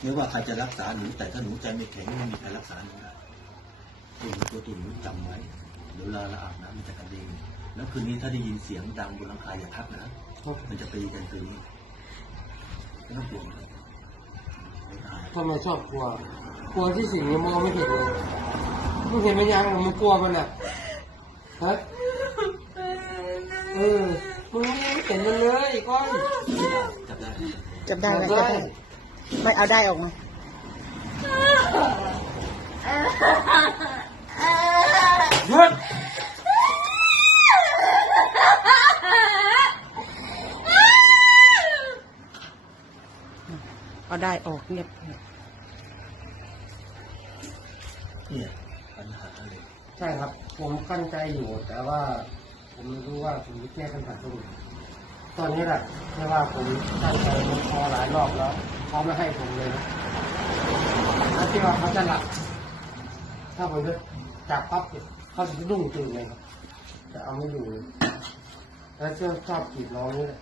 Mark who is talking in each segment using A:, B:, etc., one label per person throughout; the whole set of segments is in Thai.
A: ไม่ว่าใครจะรักษาหนูแต่ถ้าหนูใจไม่แข็งไม่มีใครรักษาหนูได้ตัวหนูตัวตุ่นหนูจำไว้เดี๋ยวเวลาเราอาบน้ำมันจะกระเด็นแล้วคืนนี้ถ้าได้ยินเสียงดังบนหลังคาอย่าทักนะมันจะตีกันคืนนี้ไม่ต้องกลัวมันไม่ตาย
B: ทำไมชอบกลัว กลัวที่สิ่งนี้มองไม่เห็นเลยไม่เห็นมันยังมันกลัวมันอะฮะเออมึงไม่เห็นมันเลยก้อน
A: จับได้
C: จับได้ไหมจับได้ ไม่เอาได้ออกมา
B: หยุด
C: เอาได้ออกเงียบ
A: เนี่ยปัญหาเลย
B: ใช่ครับ ผมกั้นใจอยู่ แต่ว่า ผมไม่รู้ว่าผมจะแก้ปัญหาตรงไหนตอนนี้แหละไม่ว่าผมตั้งใจผมพอหลายรอบแล้ว เขาไม่ให้ผมเลยนะแล้วที่ว่าเขาจะหลับถ้าผมจะจับปั๊บเนี่ยเขาจะดุ้งตื่นเลยครับจะเอาไม่อยู่เลยแล้วเชื่อชอบกรีดร้องนี่แหละ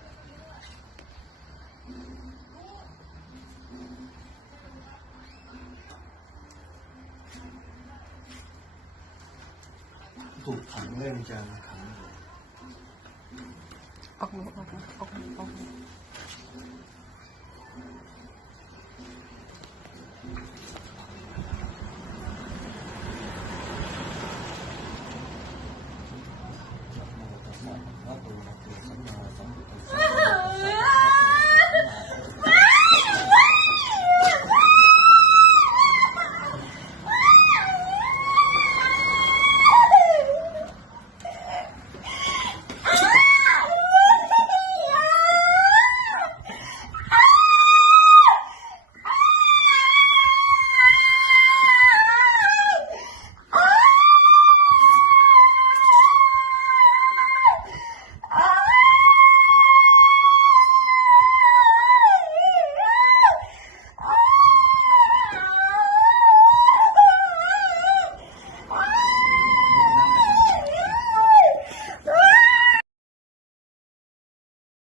A: ถูกขังเล่นจะขัง
C: ออกมาออกมาออกมาออกมา